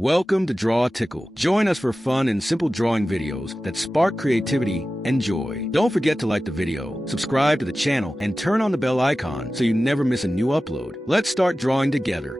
Welcome to Draw Tickle. Join us for fun and simple drawing videos that spark creativity and joy. Don't forget to like the video, subscribe to the channel, and turn on the bell icon so you never miss a new upload. Let's start drawing together.